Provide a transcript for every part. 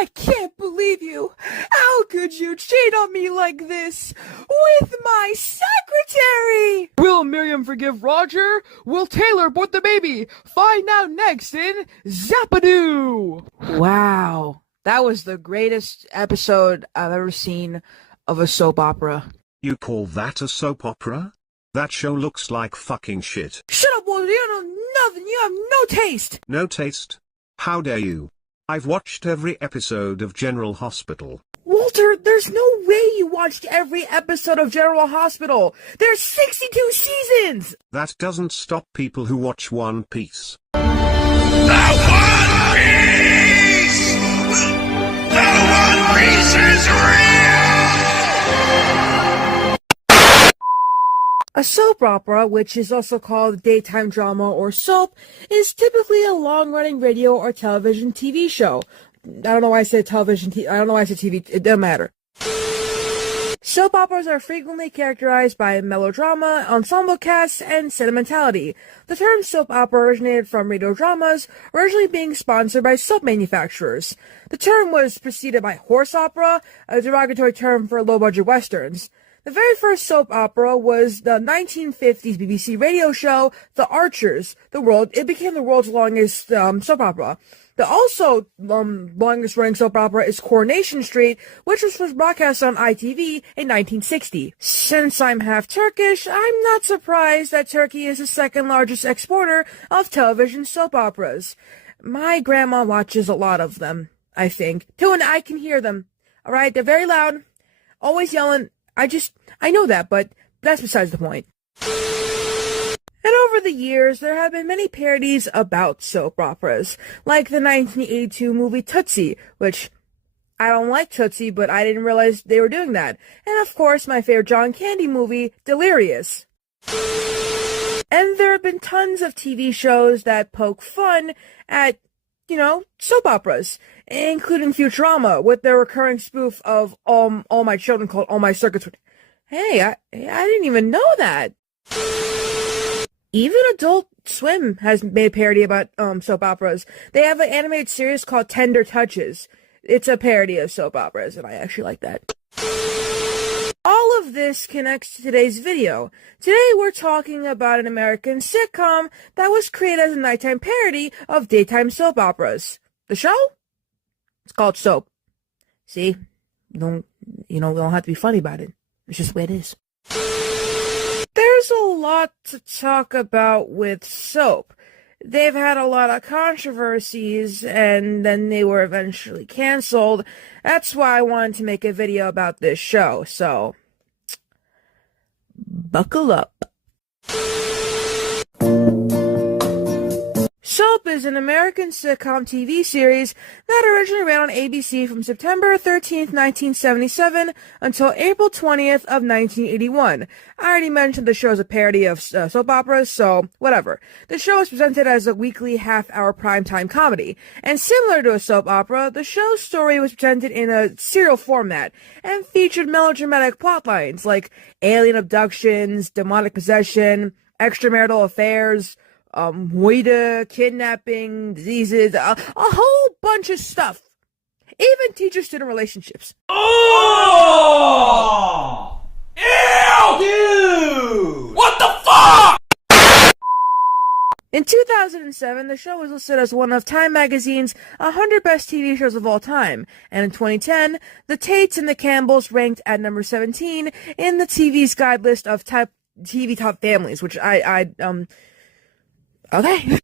I can't believe you. How could you cheat on me like this with my secretary? Will Miriam forgive Roger? Will Taylor abort the baby? Find out next in Zappadoo. Wow, that was the greatest episode I've ever seen of a soap opera. You call that a soap opera? That show looks like fucking shit. Shut up, Walter. You don't know nothing. You have no taste. No taste? How dare you? I've watched every episode of General Hospital. Walter, there's no way you watched every episode of General Hospital. There's 62 seasons. That doesn't stop people who watch One Piece. The One Piece! The One Piece is real! A soap opera, which is also called daytime drama or soap, is typically a long-running radio or television TV show. I don't know why I said television, I don't know why I said TV, it doesn't matter. Soap operas are frequently characterized by melodrama, ensemble casts, and sentimentality. The term soap opera originated from radio dramas, originally being sponsored by soap manufacturers. The term was preceded by horse opera, a derogatory term for low-budget westerns. The very first soap opera was the 1950s BBC radio show, The Archers. It became the world's longest soap opera. The also longest running soap opera is Coronation Street, which was first broadcast on ITV in 1960. Since I'm half Turkish, I'm not surprised that Turkey is the second largest exporter of television soap operas. My grandma watches a lot of them, I think. Too, and I can hear them. Alright, they're very loud, always yelling. I know that, but that's besides the point. And over the years, there have been many parodies about soap operas, like the 1982 movie Tootsie, which I don't like Tootsie, but I didn't realize they were doing that. And of course, my favorite John Candy movie, Delirious. And there have been tons of TV shows that poke fun at, soap operas, including Futurama, with their recurring spoof of All My Children called All My Circuits. Hey, I didn't even know that. Even Adult Swim has made a parody about soap operas. They have an animated series called Tender Touches. It's a parody of soap operas, and I actually like that. All of this connects to today's video. Today we're talking about an American sitcom that was created as a nighttime parody of daytime soap operas. The show? It's called Soap. See? We don't have to be funny about it. It's just the way it is. There's a lot to talk about with Soap. They've had a lot of controversies, and then they were eventually canceled. That's why I wanted to make a video about this show, so buckle up. Soap is an American sitcom TV series that originally ran on ABC from September 13th, 1977 until April 20th of 1981. I already mentioned the show is a parody of soap operas, so whatever. The show is presented as a weekly half-hour primetime comedy, and similar to a soap opera, the show's story was presented in a serial format and featured melodramatic plotlines like alien abductions, demonic possession, extramarital affairs, Moida, kidnapping, diseases, a whole bunch of stuff. Even teacher-student relationships. Oh! Ew! Dude! What the fuck? In 2007, the show was listed as one of Time Magazine's 100 Best TV Shows of All Time, and in 2010, the Tates and the Campbells ranked at number 17 in the TV's guide list of TV top families, which Okay.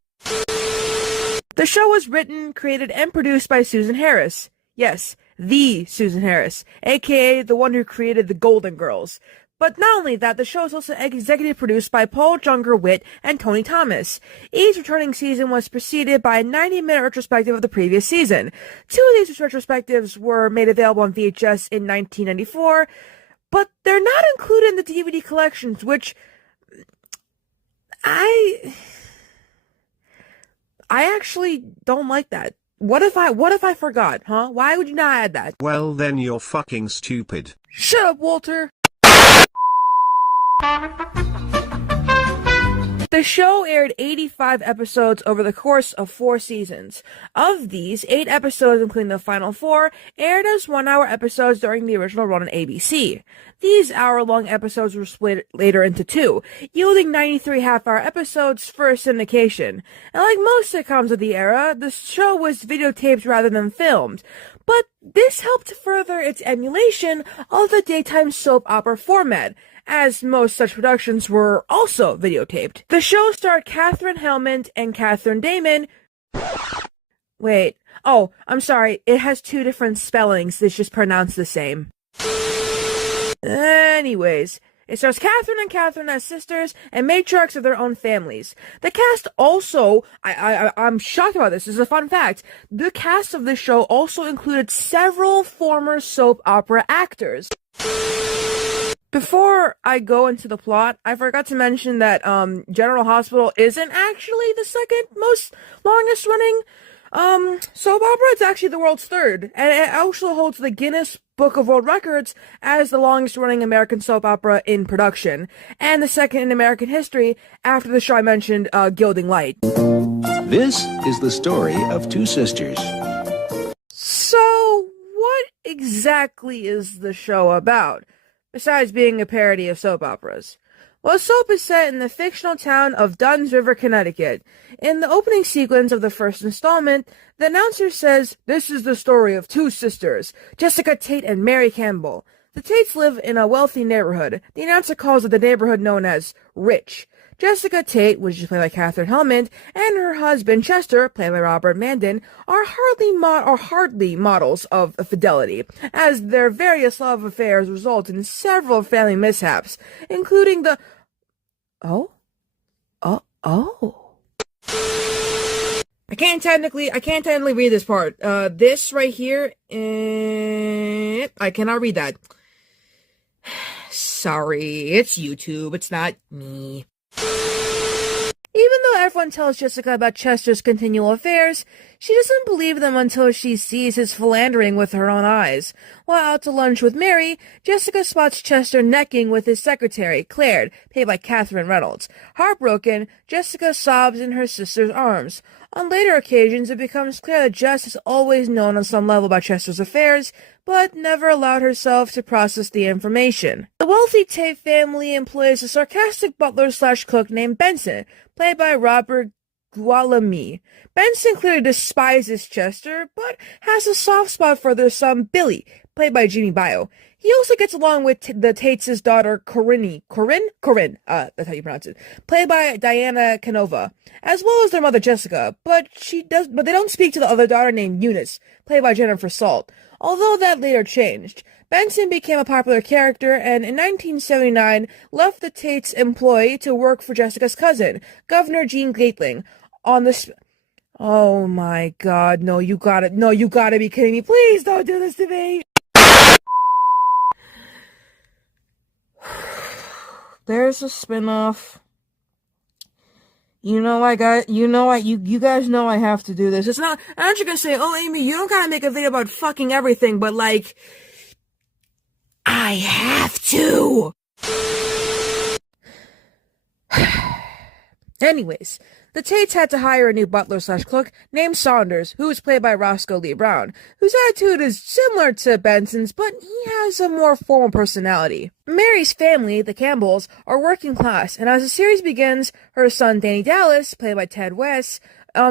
The show was written, created, and produced by Susan Harris. Yes, the Susan Harris, aka the one who created the Golden Girls. But not only that, the show is also executive produced by Paul Junger-Witt and Tony Thomas. Each returning season was preceded by a 90-minute retrospective of the previous season. 2 of these retrospectives were made available on VHS in 1994, but they're not included in the DVD collections, which I actually don't like that. What if I forgot, huh? Why would you not add that? Well, then you're fucking stupid. Shut up, Walter! The The show aired 85 episodes over the course of 4 seasons. Of these, 8 episodes, including the final 4, aired as 1-hour episodes during the original run on ABC. These hour-long episodes were split later into 2, yielding 93 half-hour episodes for syndication. And like most sitcoms of the era, the show was videotaped rather than filmed. But this helped further its emulation of the daytime soap opera format, as most such productions were also videotaped. The show starred Katherine Helmond and Catherine Damon. Wait. Oh, I'm sorry. It has 2 different spellings. It's just pronounced the same. Anyways, it stars Catherine and Catherine as sisters and matriarchs of their own families. The cast also, I'm shocked about this. This is a fun fact. The cast of this show also included several former soap opera actors. Before I go into the plot, I forgot to mention that General Hospital isn't actually the second most longest running soap opera. It's actually the world's 3rd, and it also holds the Guinness Book of World Records as the longest running American soap opera in production, and the second in American history after the show I mentioned, Gilding Light. This is the story of 2 sisters. So, what exactly is the show about, besides being a parody of soap operas? Well, soap is set in the fictional town of Dunn's River, Connecticut. In the opening sequence of the first installment, the announcer says, "This is the story of 2 sisters, Jessica Tate and Mary Campbell. The Tates live in a wealthy neighborhood." The announcer calls it the neighborhood known as Rich. Jessica Tate, which is played by Catherine Helmond, and her husband Chester, played by Robert Mandan, are hardly models of fidelity, as their various love affairs result in several family mishaps, including the... Oh? I can't technically read this part. This right here, I cannot read that. Sorry, it's YouTube, it's not me. Even though everyone tells Jessica about Chester's continual affairs, she doesn't believe them until she sees his philandering with her own eyes. While out to lunch with Mary, Jessica spots Chester necking with his secretary, Claire, played by Catherine Reynolds. Heartbroken, Jessica sobs in her sister's arms. On later occasions, it becomes clear that Jess has always known on some level about Chester's affairs, but never allowed herself to process the information. The wealthy Tate family employs a sarcastic butler/cook named Benson, played by Robert Guillaume. Benson clearly despises Chester, but has a soft spot for their son Billy, played by Jimmy Bio. He also gets along with the Tates' daughter Corinne, that's how you pronounce it, played by Diana Canova, as well as their mother Jessica, but they don't speak to the other daughter named Eunice, played by Jennifer Salt, although that later changed. Benson became a popular character and in 1979 left the Tates' employ to work for Jessica's cousin, Governor Jean Gatling, on the Oh my god, no, you gotta be kidding me. Please don't do this to me. There's a spin-off. You guys know I have to do this. It's not, I'm not just gonna say, "Oh, Amy, you don't gotta make a video about fucking everything," but like, I have to. Anyways, the Tates had to hire a new butler/cook named Saunders, who is played by Roscoe Lee Brown, whose attitude is similar to Benson's, but he has a more formal personality. Mary's family, the Campbells, are working class, and as the series begins, her son Danny Dallas, played by Ted West,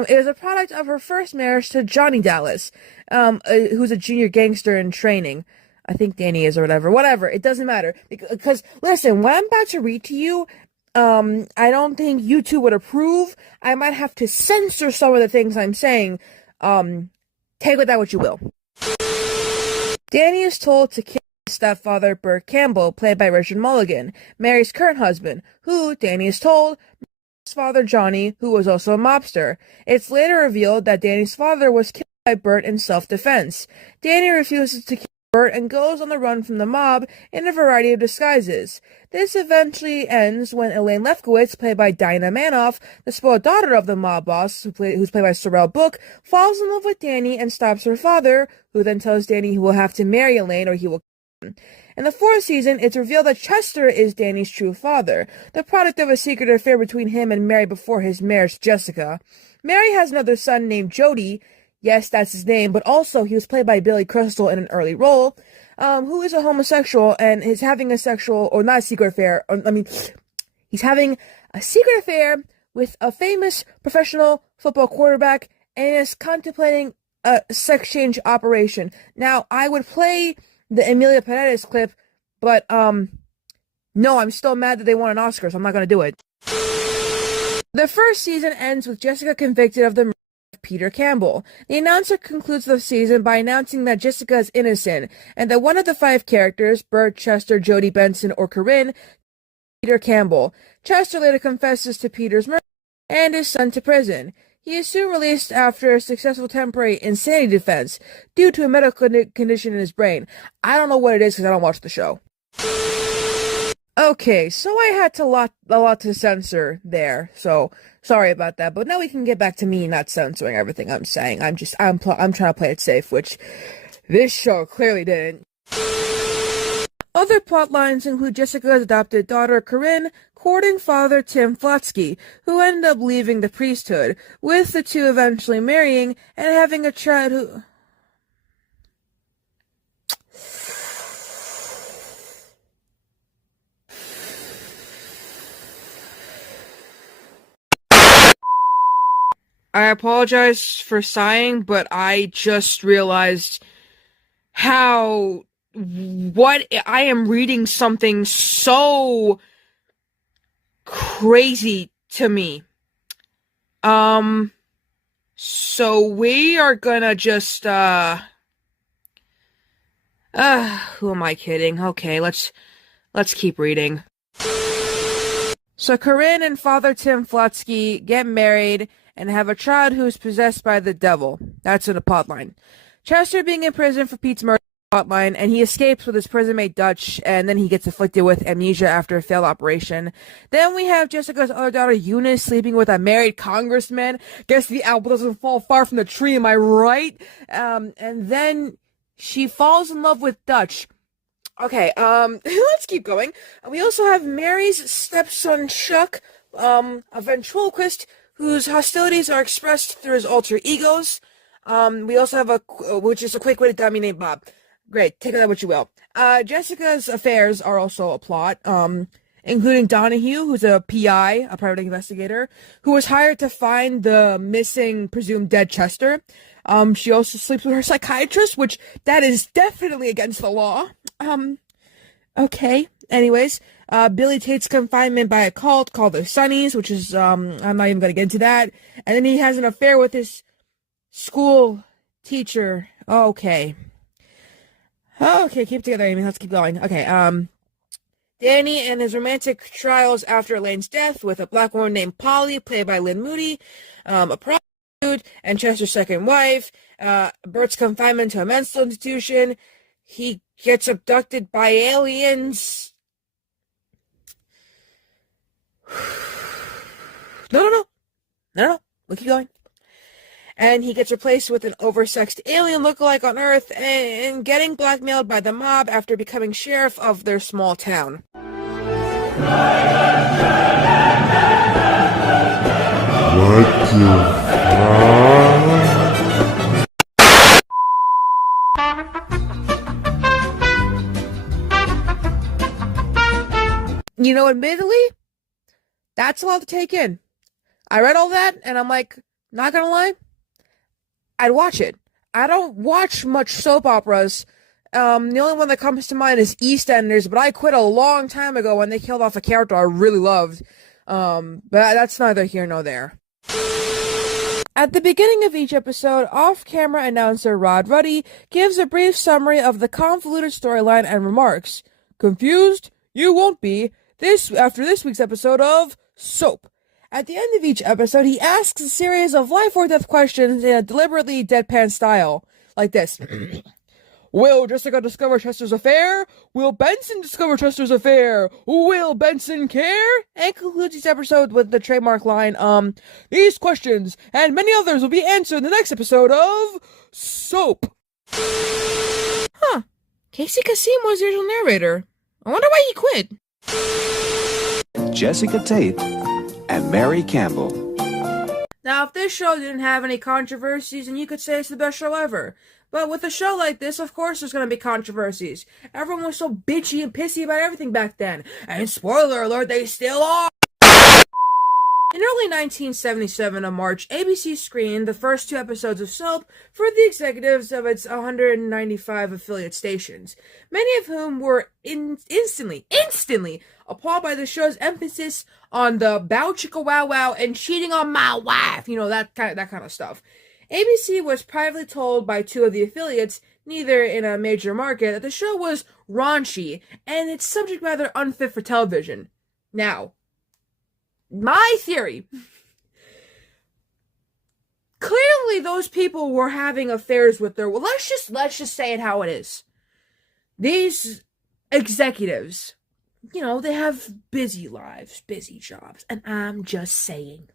is a product of her first marriage to Johnny Dallas, who's a junior gangster in training. I think Danny is or whatever, it doesn't matter. Because, listen, what I'm about to read to you, I don't think YouTube would approve. I might have to censor some of the things I'm saying. Take with that what you will. Danny is told to kill his stepfather, Bert Campbell, played by Richard Mulligan, Mary's current husband, who, Danny is told, his father Johnny, who was also a mobster. It's later revealed that Danny's father was killed by Bert in self-defense. Danny refuses to kill Bert and goes on the run from the mob in a variety of disguises. This eventually ends when Elaine Lefkowitz, played by Dinah Manoff, the spoiled daughter of the mob boss, who's played by Sorrel Book, falls in love with Danny and stops her father, who then tells Danny he will have to marry Elaine or he will. In the 4th season, it's revealed that Chester is Danny's true father, the product of a secret affair between him and Mary before his marriage to Jessica. Mary has another son named Jody. Yes, that's his name, but also he was played by Billy Crystal in an early role, who is a homosexual and is having a sexual, or not a secret affair, he's having a secret affair with a famous professional football quarterback and is contemplating a sex change operation. Now, I would play the Emilia Paredes clip, but, no, I'm still mad that they won an Oscar, so I'm not gonna do it. The 1st season ends with Jessica convicted of the murder of Peter Campbell. The announcer concludes the season by announcing that Jessica is innocent, and that one of the 5 characters, Bert, Chester, Jody Benson, or Corinne, Peter Campbell. Chester later confesses to Peter's murder and is sent to prison. He is soon released after a successful temporary insanity defense due to a medical condition in his brain. I don't know what it is because I don't watch the show. Okay, so I had a lot to censor there, so sorry about that. But now we can get back to me not censoring everything I'm saying. I'm trying to play it safe, which this show clearly didn't. Other plot lines include Jessica's adopted daughter Corinne courting father Tim Flotsky, who ended up leaving the priesthood, with the two eventually marrying and having a child who... I apologize for sighing, but I just realized I am reading something so crazy to me. So we are gonna just, who am I kidding? Okay, let's keep reading. So Corinne and Father Tim Flotsky get married and have a child who's possessed by the devil. That's in the plotline. Chester being in prison for Pete's murder plotline, and he escapes with his prison mate Dutch, and then he gets afflicted with amnesia after a failed operation. Then we have Jessica's other daughter Eunice sleeping with a married congressman. Guess the apple doesn't fall far from the tree, am I right? And then she falls in love with Dutch. Okay, let's keep going. We also have Mary's stepson Chuck, a ventriloquist whose hostilities are expressed through his alter egos. We also have which is a quick-witted dummy named Bob. Great, take that what you will. Jessica's affairs are also a plot, including Donahue, who's a PI, a private investigator, who was hired to find the missing, presumed dead Chester. She also sleeps with her psychiatrist, which that is definitely against the law. Okay. Anyways, Billy takes confinement by a cult called the Sunnies, which is, I'm not even gonna get into that. And then he has an affair with his school teacher. Okay. Okay, keep together, Amy. Let's keep going. Okay, Danny and his romantic trials after Elaine's death with a black woman named Polly, played by Lynn Moody, a prostitute, and Chester's second wife, Bert's confinement to a mental institution. He gets abducted by aliens. No. We'll keep going. And he gets replaced with an oversexed alien lookalike on Earth and getting blackmailed by the mob after becoming sheriff of their small town. What the You know, admittedly, that's a lot to take in. I read all that, and I'm like, not gonna lie, I'd watch it. I don't watch much soap operas. The only one that comes to mind is EastEnders, but I quit a long time ago when they killed off a character I really loved. But that's neither here nor there. At the beginning of each episode, off-camera announcer Rod Ruddy gives a brief summary of the convoluted storyline and remarks. Confused? You won't be. After this week's episode of Soap. At the end of each episode, he asks a series of life or death questions in a deliberately deadpan style, like this. Will Jessica discover Chester's affair? Will Benson discover Chester's affair? Will Benson care? And concludes each episode with the trademark line, these questions and many others will be answered in the next episode of Soap. Huh. Casey Kasem was the original narrator. I wonder why he quit. Jessica Tate and Mary Campbell. Now, if this show didn't have any controversies, then you could say it's the best show ever. But with a show like this, of course there's going to be controversies. Everyone was so bitchy and pissy about everything back then. And spoiler alert, they still are! In early 1977 of March, ABC screened the first 2 episodes of Soap for the executives of its 195 affiliate stations, many of whom were instantly appalled by the show's emphasis on the bow chicka wow wow and cheating on my wife, that kind of stuff. ABC was privately told by 2 of the affiliates, neither in a major market, that the show was raunchy and its subject matter unfit for television. Now, my theory. Clearly those people were having affairs with their... Well, let's just say it how it is. These executives, they have busy lives, busy jobs, and I'm just saying,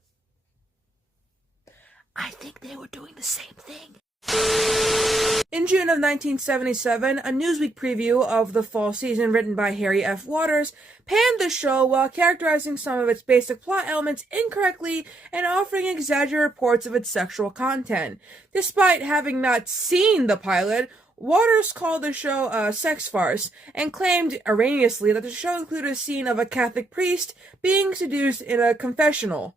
I think they were doing the same thing. In June of 1977, a Newsweek preview of the fall season written by Harry F. Waters panned the show while characterizing some of its basic plot elements incorrectly and offering exaggerated reports of its sexual content. Despite having not seen the pilot, Waters called the show a sex farce and claimed erroneously that the show included a scene of a Catholic priest being seduced in a confessional.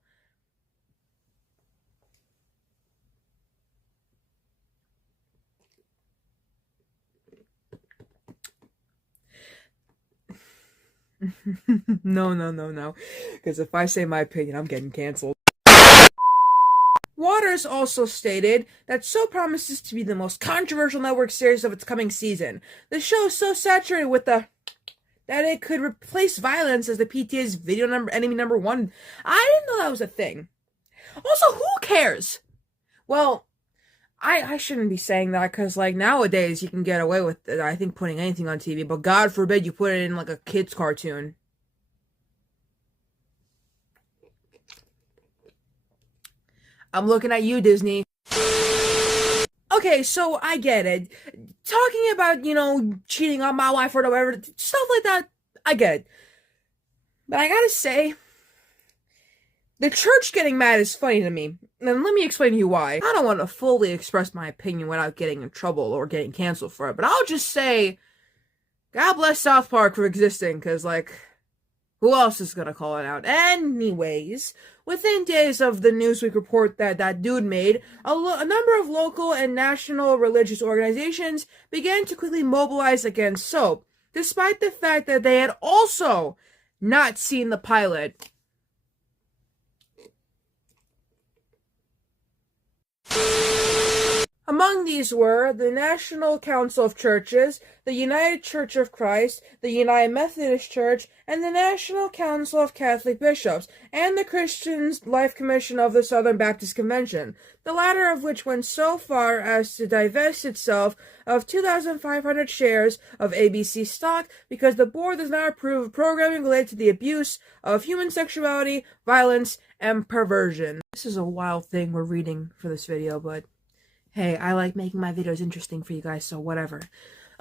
No. Because if I say my opinion, I'm getting canceled. Waters also stated that Soap promises to be the most controversial network series of its coming season. The show is so saturated with that it could replace violence as the PTA's enemy number 1. I didn't know that was a thing. Also, who cares? Well, I shouldn't be saying that because, nowadays you can get away with, I think, putting anything on TV, but God forbid you put it in, a kid's cartoon. I'm looking at you, Disney. Okay, so I get it. Talking about, cheating on my wife or whatever, stuff like that, I get it. But I gotta say, the church getting mad is funny to me. And let me explain to you why. I don't want to fully express my opinion without getting in trouble or getting canceled for it, but I'll just say, God bless South Park for existing, because, who else is gonna call it out? Anyways, within days of the Newsweek report that dude made, a number of local and national religious organizations began to quickly mobilize against Soap, despite the fact that they had also not seen the pilot. Among these were the National Council of Churches, the United Church of Christ, the United Methodist Church, and the National Council of Catholic Bishops, and the Christian Life Commission of the Southern Baptist Convention, the latter of which went so far as to divest itself of 2,500 shares of ABC stock because the board does not approve of programming related to the abuse of human sexuality, violence, and perversion. This is a wild thing we're reading for this video, but hey, I like making my videos interesting for you guys, so whatever.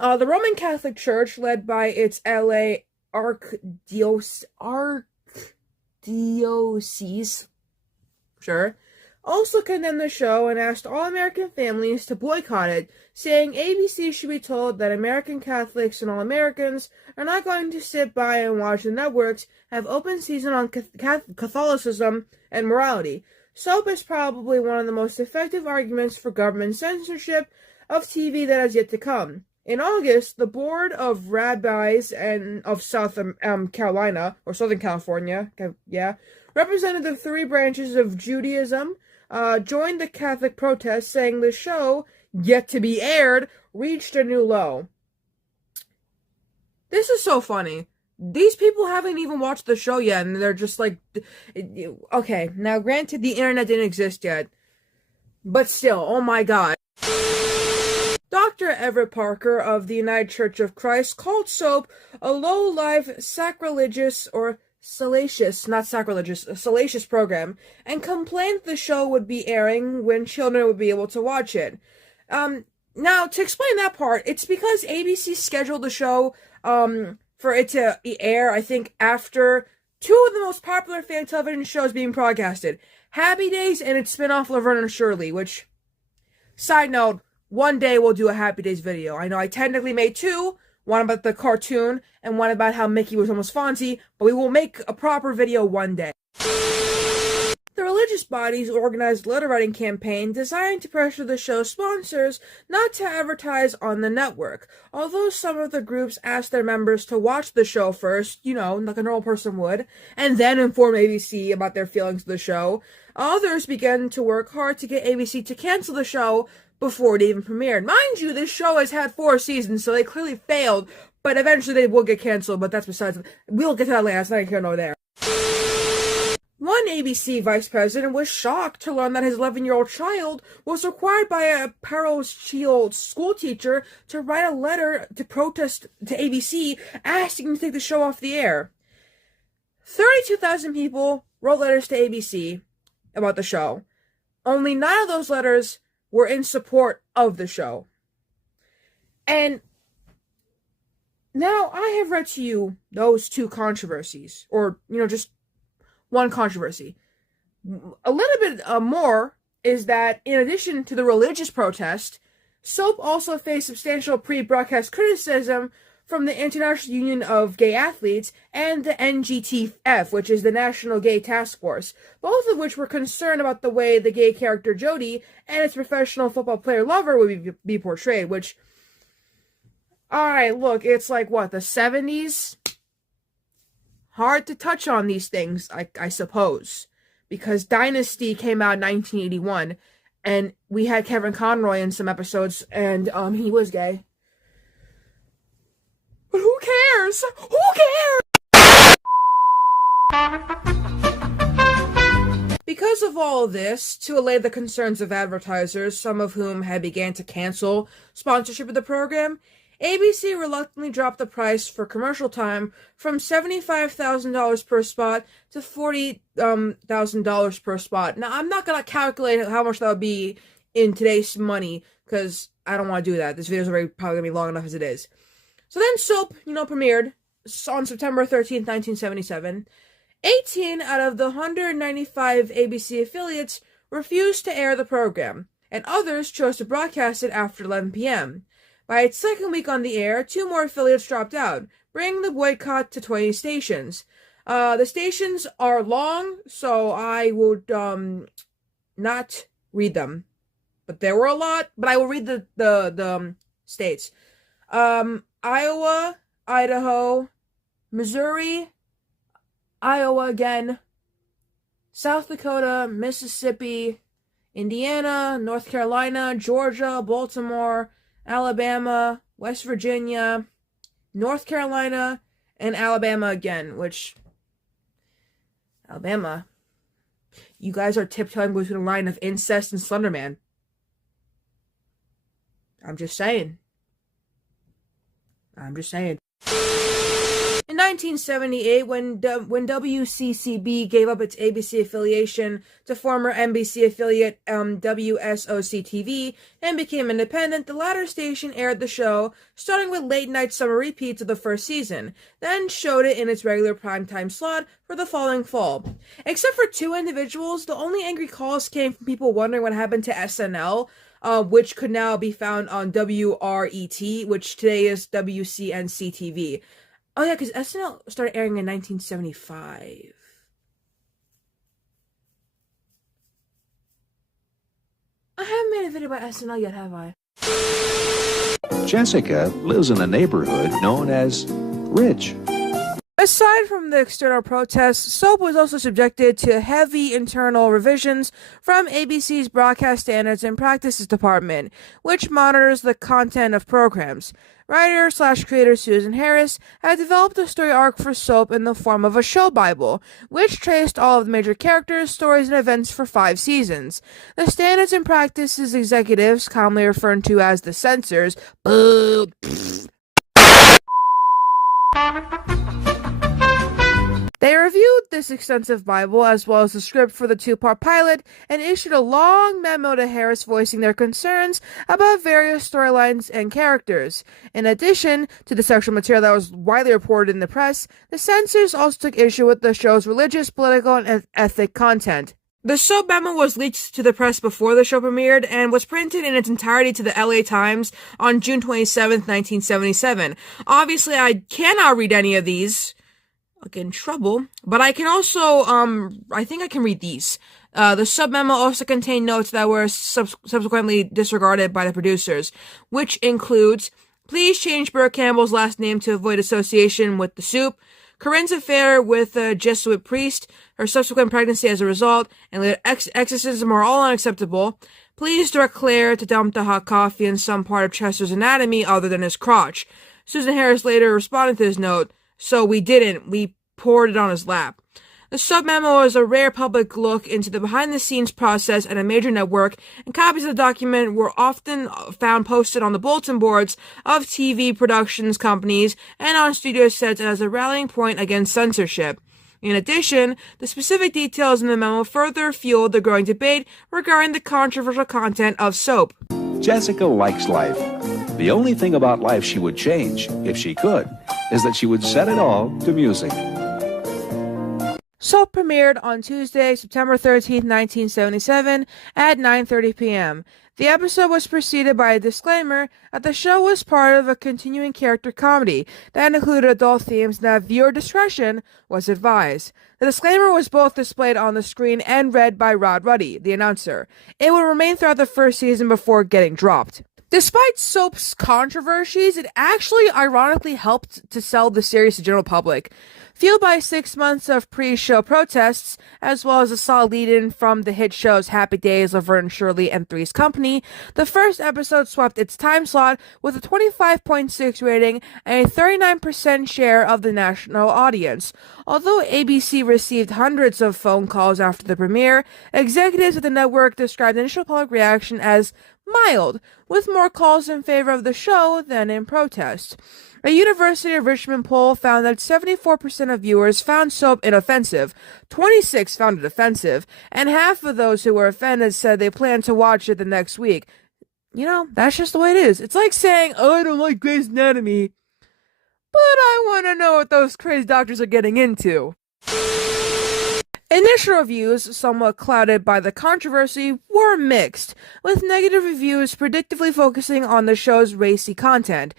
The Roman Catholic Church, led by its LA Archdiocese, also condemned the show and asked all American families to boycott it, saying ABC should be told that American Catholics and all Americans are not going to sit by and watch the networks have open season on Catholicism and morality. Soap is probably one of the most effective arguments for government censorship of TV that has yet to come. In August, the Board of Rabbis of Southern California, representing the 3 branches of Judaism, joined the Catholic protest, saying the show, yet to be aired, reached a new low. This is so funny. These people haven't even watched the show yet, and they're just like, okay, now granted the internet didn't exist yet, but still, oh my god. Dr. Everett Parker of the United Church of Christ called Soap a low-life, sacrilegious, or salacious program, and complained the show would be airing when children would be able to watch it. Now, to explain that part, it's because ABC scheduled the show for it to air, I think, after two of the most popular fan television shows being broadcasted, Happy Days and its spin-off Laverne and Shirley, which, side note, one day we'll do a Happy Days video. I know I technically made two, one about the cartoon and one about how Mickey was almost Fonzie, but we will make a proper video one day. The religious bodies organized a letter writing campaign designed to pressure the show's sponsors not to advertise on the network. Although some of the groups asked their members to watch the show first, like a normal person would, and then inform ABC about their feelings of the show, others began to work hard to get ABC to cancel the show before it even premiered. Mind you, this show has had 4 seasons, so they clearly failed, but eventually they will get canceled, but that's besides. We'll get to that later, it's not here nor there. One ABC vice president was shocked to learn that his 11-year-old child was required by a parochial school teacher to write a letter to protest to ABC, asking to take the show off the air. 32,000 people wrote letters to ABC about the show. Only 9 of those letters were in support of the show. And now I have read to you those 2 controversies, or, just one controversy. A little bit more is that in addition to the religious protest, Soap also faced substantial pre-broadcast criticism from the International Union of Gay Athletes and the NGTF, which is the National Gay Task Force, both of which were concerned about the way the gay character Jody and its professional football player lover would be portrayed, which, alright, look, it's like, what, the 70s? Hard to touch on these things, I suppose, because Dynasty came out in 1981, and we had Kevin Conroy in some episodes, and he was gay. But who cares? Who cares? Because of all of this, to allay the concerns of advertisers, some of whom had began to cancel sponsorship of the program, ABC reluctantly dropped the price for commercial time from $75,000 per spot to $40,000 per spot. Now, I'm not going to calculate how much that would be in today's money, because I don't want to do that. This video is already probably going to be long enough as it is. So then Soap, premiered on September 13th, 1977. 18 out of the 195 ABC affiliates refused to air the program, and others chose to broadcast it after 11 p.m. By its second week on the air, 2 more affiliates dropped out, bringing the boycott to 20 stations. The stations are long, so I would not read them. But there were a lot, but I will read the states. Iowa, Idaho, Missouri, Iowa again, South Dakota, Mississippi, Indiana, North Carolina, Georgia, Baltimore, Alabama, West Virginia, North Carolina, and Alabama again, which, Alabama, you guys are tiptoeing between a line of incest and Slenderman. I'm just saying. In 1978, when WCCB gave up its ABC affiliation to former NBC affiliate WSOC-TV and became independent, the latter station aired the show, starting with late-night summer repeats of the first season, then showed it in its regular primetime slot for the following fall. Except for 2 individuals, the only angry calls came from people wondering what happened to SNL, which could now be found on WRET, which today is WCNC-TV. Oh yeah, because SNL started airing in 1975. I haven't made a video about SNL yet, have I? Jessica lives in a neighborhood known as Rich. Aside from the external protests, Soap was also subjected to heavy internal revisions from ABC's Broadcast Standards and Practices Department, which monitors the content of programs. Writer/creator Susan Harris had developed a story arc for Soap in the form of a show Bible, which traced all of the major characters, stories, and events for 5 seasons. The Standards and Practices executives, commonly referred to as the censors, They reviewed this extensive Bible as well as the script for the two-part pilot and issued a long memo to Harris voicing their concerns about various storylines and characters. In addition to the sexual material that was widely reported in the press, the censors also took issue with the show's religious, political, and ethnic content. The soap memo was leaked to the press before the show premiered and was printed in its entirety to the LA Times on June 27, 1977. Obviously, I cannot read any of these. I'll get in trouble. But I can also, I think I can read these. The sub-memo also contained notes that were subsequently disregarded by the producers, which includes, please change Burke Campbell's last name to avoid association with the soup, Corinne's affair with a Jesuit priest, her subsequent pregnancy as a result, and later exorcism are all unacceptable. Please direct Claire to dump the hot coffee in some part of Chester's anatomy other than his crotch. Susan Harris later responded to his note, so we didn't, we poured it on his lap. The sub-memo is a rare public look into the behind-the-scenes process at a major network, and copies of the document were often found posted on the bulletin boards of TV productions companies and on studio sets as a rallying point against censorship. In addition, the specific details in the memo further fueled the growing debate regarding the controversial content of soap. Jessica likes life. The only thing about life she would change, if she could, is that she would set it all to music. Soap premiered on Tuesday, September 13, 1977 at 9:30 p.m. The episode was preceded by a disclaimer that the show was part of a continuing character comedy that included adult themes and that viewer discretion was advised. The disclaimer was both displayed on the screen and read by Rod Ruddy, the announcer. It would remain throughout the first season before getting dropped. Despite Soap's controversies, it actually ironically helped to sell the series to the general public. Fueled by 6 months of pre-show protests, as well as a solid lead-in from the hit shows Happy Days, Laverne and Shirley, and Three's Company, the first episode swept its time slot with a 25.6 rating and a 39% share of the national audience. Although ABC received hundreds of phone calls after the premiere, executives at the network described the initial public reaction as mild, with more calls in favor of the show than in protest. A University of Richmond poll found that 74% of viewers found soap inoffensive, 26% found it offensive, and half of those who were offended said they planned to watch it the next week. You know, that's just the way it is. It's like saying, oh, I don't like Grey's Anatomy, but I want to know what those crazy doctors are getting into. Initial reviews, somewhat clouded by the controversy, were mixed, with negative reviews predictably focusing on the show's racy content.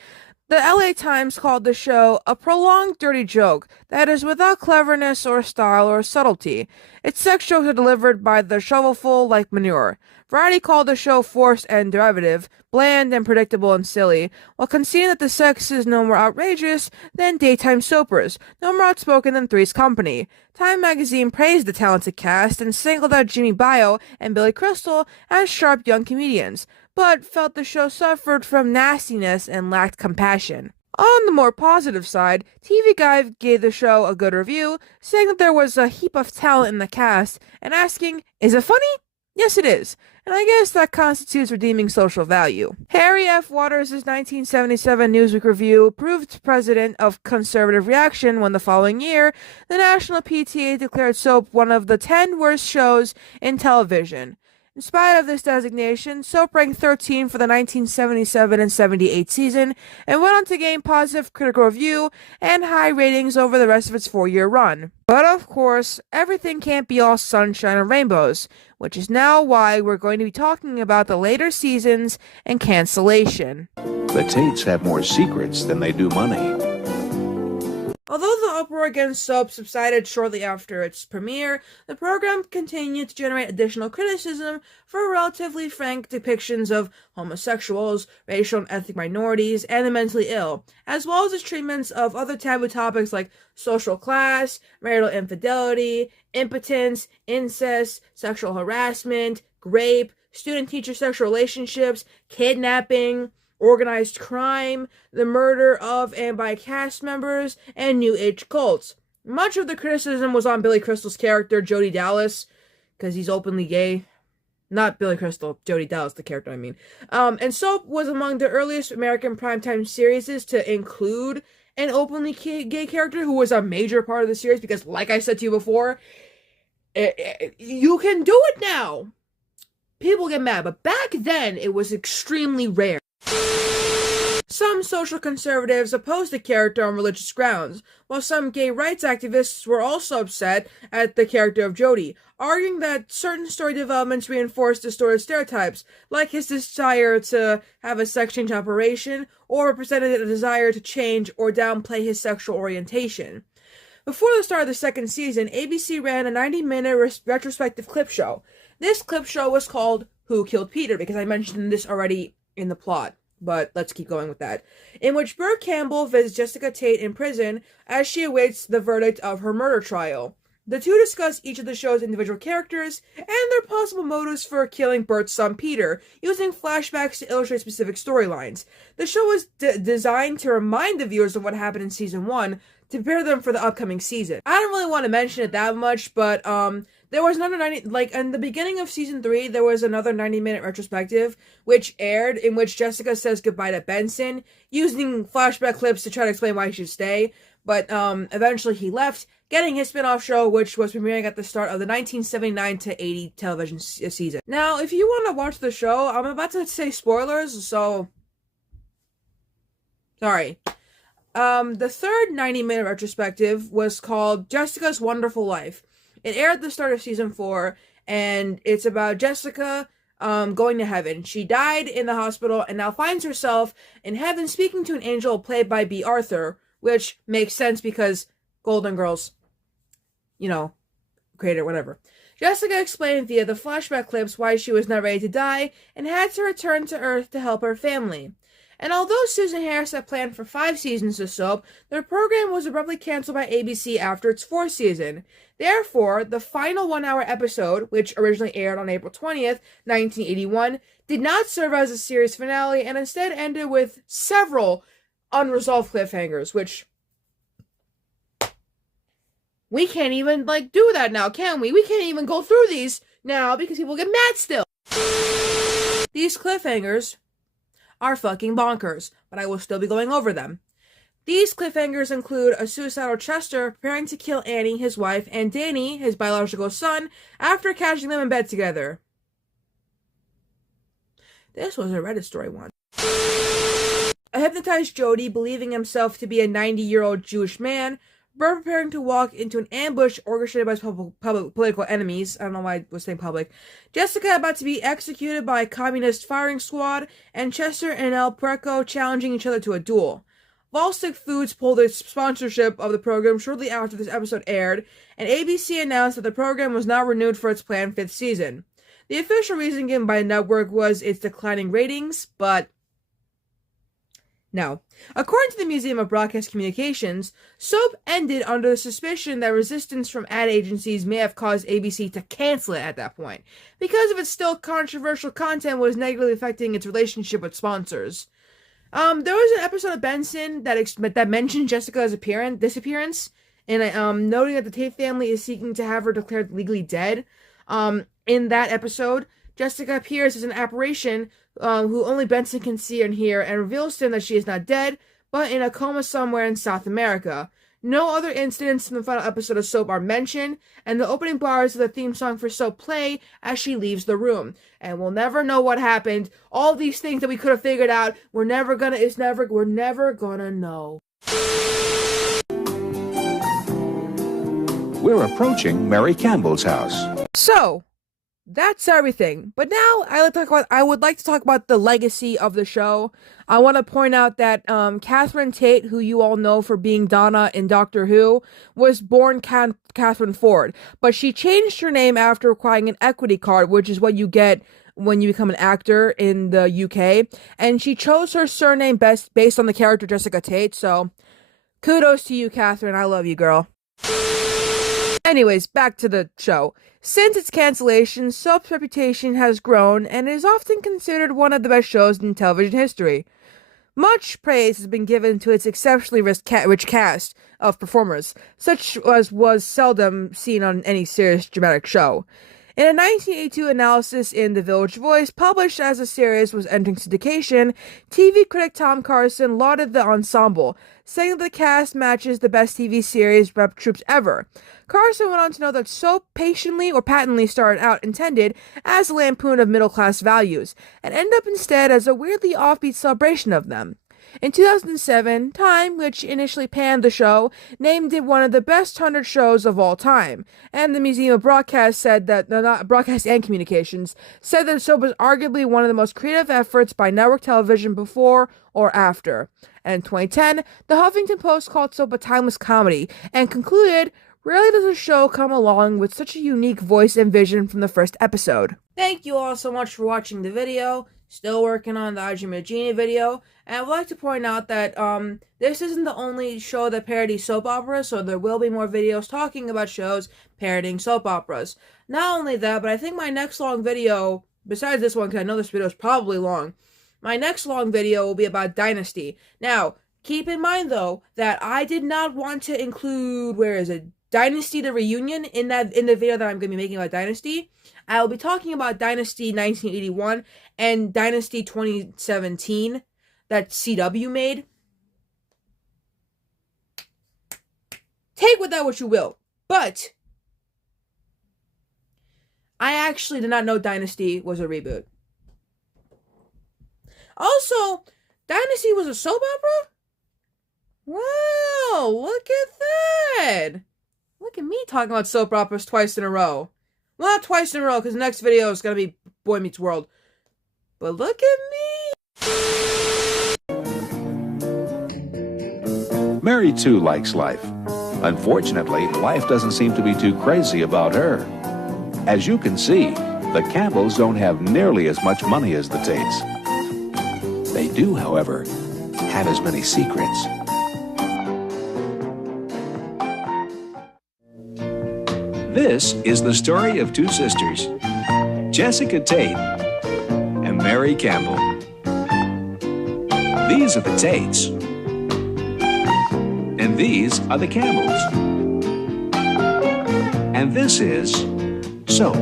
The LA Times called the show a prolonged dirty joke that is without cleverness or style or subtlety. Its sex jokes are delivered by the shovelful like manure. Variety called the show forced and derivative, bland and predictable and silly, while conceding that the sex is no more outrageous than daytime soapers, no more outspoken than Three's Company. Time magazine praised the talented cast and singled out Jimmy Bio and Billy Crystal as sharp young comedians, but felt the show suffered from nastiness and lacked compassion. On the more positive side, TV Guide gave the show a good review, saying that there was a heap of talent in the cast, and asking, is it funny? Yes, it is, and I guess that constitutes redeeming social value. Harry F. Waters' 1977 Newsweek review proved president of conservative reaction when the following year, the National PTA declared Soap one of the 10 worst shows in television. In spite of this designation, Soap ranked 13 for the 1977 and 78 season and went on to gain positive critical review and high ratings over the rest of its 4-year run. But of course, everything can't be all sunshine and rainbows, which is now why we're going to be talking about the later seasons and cancellation. The Tates have more secrets than they do money. Although the uproar against Soap subsided shortly after its premiere, the program continued to generate additional criticism for relatively frank depictions of homosexuals, racial and ethnic minorities, and the mentally ill, as well as its treatments of other taboo topics like social class, marital infidelity, impotence, incest, sexual harassment, rape, student-teacher sexual relationships, kidnapping, organized crime, the murder of and by cast members, and New Age cults. Much of the criticism was on Billy Crystal's character, Jody Dallas, because he's openly gay. Not Billy Crystal, Jody Dallas, the character I mean. And Soap was among the earliest American primetime series to include an openly gay character who was a major part of the series, because like I said to you before, you can do it now. People get mad, but back then it was extremely rare. Some social conservatives opposed the character on religious grounds, while some gay rights activists were also upset at the character of Jody, arguing that certain story developments reinforced distorted stereotypes, like his desire to have a sex change operation, or represented a desire to change or downplay his sexual orientation. Before the start of the second season, ABC ran a 90-minute retrospective clip show. This clip show was called Who Killed Peter, because I mentioned this already in the plot. But let's keep going with that. In which Burt Campbell visits Jessica Tate in prison as she awaits the verdict of her murder trial. The two discuss each of the show's individual characters and their possible motives for killing Burt's son Peter, using flashbacks to illustrate specific storylines. The show was designed to remind the viewers of what happened in season 1 to prepare them for the upcoming season. I don't really want to mention it that much, but there was another 90, like in the beginning of season 3, there was another 90-minute retrospective which aired, in which Jessica says goodbye to Benson, using flashback clips to try to explain why he should stay. But eventually he left, getting his spin-off show, which was premiering at the start of the 1979 to 80 television season. Now, if you want to watch the show, I'm about to say spoilers, so sorry. The third 90-minute retrospective was called Jessica's Wonderful Life. It aired at the start of season 4, and it's about Jessica going to heaven. She died in the hospital and now finds herself in heaven speaking to an angel played by B. Arthur, which makes sense because Golden Girls, you know, creator, whatever. Jessica explained via the flashback clips why she was not ready to die and had to return to Earth to help her family. And although Susan Harris had planned for 5 seasons of soap, their program was abruptly canceled by ABC after its 4th season. Therefore, the final 1-hour episode, which originally aired on April 20th, 1981, did not serve as a series finale and instead ended with several unresolved cliffhangers, which we can't even, do that now, can we? We can't even go through these now because people get mad still. These cliffhangers are fucking bonkers, but I will still be going over them. These cliffhangers include a suicidal Chester preparing to kill Annie, his wife, and Danny, his biological son, after catching them in bed together. This was a Reddit story once. A hypnotized Jody believing himself to be a 90-year-old Jewish man, Burt preparing to walk into an ambush orchestrated by his political enemies. I don't know why I was saying public. Jessica about to be executed by a communist firing squad, and Chester and El Preco challenging each other to a duel. Volstick Foods pulled its sponsorship of the program shortly after this episode aired, and ABC announced that the program was not renewed for its planned 5th season. The official reason given by the network was its declining ratings, but no. According to the Museum of Broadcast Communications, soap ended under the suspicion that resistance from ad agencies may have caused ABC to cancel it at that point, because of its still controversial content was negatively affecting its relationship with sponsors. There was an episode of Benson that mentioned Jessica's disappearance, and noting that the Tate family is seeking to have her declared legally dead. In that episode, Jessica appears as an apparition who only Benson can see and hear, and reveals to him that she is not dead, but in a coma somewhere in South America. No other incidents in the final episode of Soap are mentioned, and the opening bars of the theme song for Soap play as she leaves the room. And we'll never know what happened. All these things that we could have figured out, we're never gonna know. We're approaching Mary Campbell's house. So, that's everything. But now I would like to talk about the legacy of the show. I want to point out that Catherine Tate, who you all know for being Donna in Doctor Who, was born Catherine Ford, but she changed her name after acquiring an equity card, which is what you get when you become an actor in the UK. And she chose her surname based on the character Jessica Tate. So, kudos to you, Catherine. I love you, girl. Anyways, back to the show. Since its cancellation, Soap's reputation has grown and is often considered one of the best shows in television history. Much praise has been given to its exceptionally rich cast of performers, such as was seldom seen on any serious dramatic show. In a 1982 analysis in The Village Voice, published as the series was entering syndication, TV critic Tom Carson lauded the ensemble, saying that the cast matches the best TV series rep troops ever. Carson went on to note that Soap patently started out intended as a lampoon of middle-class values, and ended up instead as a weirdly offbeat celebration of them. In 2007, Time, which initially panned the show, named it one of the best 100 shows of all time, and the Museum of Broadcast said that Broadcast and Communications said that the show was arguably one of the most creative efforts by network television before or after. And in 2010, the Huffington Post called Soap a timeless comedy and concluded, "Rarely does a show come along with such a unique voice and vision from the first episode." Thank you all so much for watching the video. Still working on the Genie video, and I would like to point out that this isn't the only show that parodies soap operas, so there will be more videos talking about shows parodying soap operas. Not only that, but I think my next long video, besides this one, because I know this video is probably long, my next long video will be about Dynasty. Now, keep in mind though, that I did not want to include, Dynasty the Reunion in the video that I'm going to be making about Dynasty. I will be talking about Dynasty 1981 and Dynasty 2017 that CW made. Take with that what you will. But I actually did not know Dynasty was a reboot. Also, Dynasty was a soap opera? Wow, look at that. Look at me talking about soap operas twice in a row. Well, not twice in a row, because the next video is going to be Boy Meets World. But look at me! Mary, too, likes life. Unfortunately, life doesn't seem to be too crazy about her. As you can see, the Campbells don't have nearly as much money as the Tates. They do, however, have as many secrets. This is the story of two sisters, Jessica Tate and Mary Campbell. These are the Tates, and these are the Campbells. And this is Soap.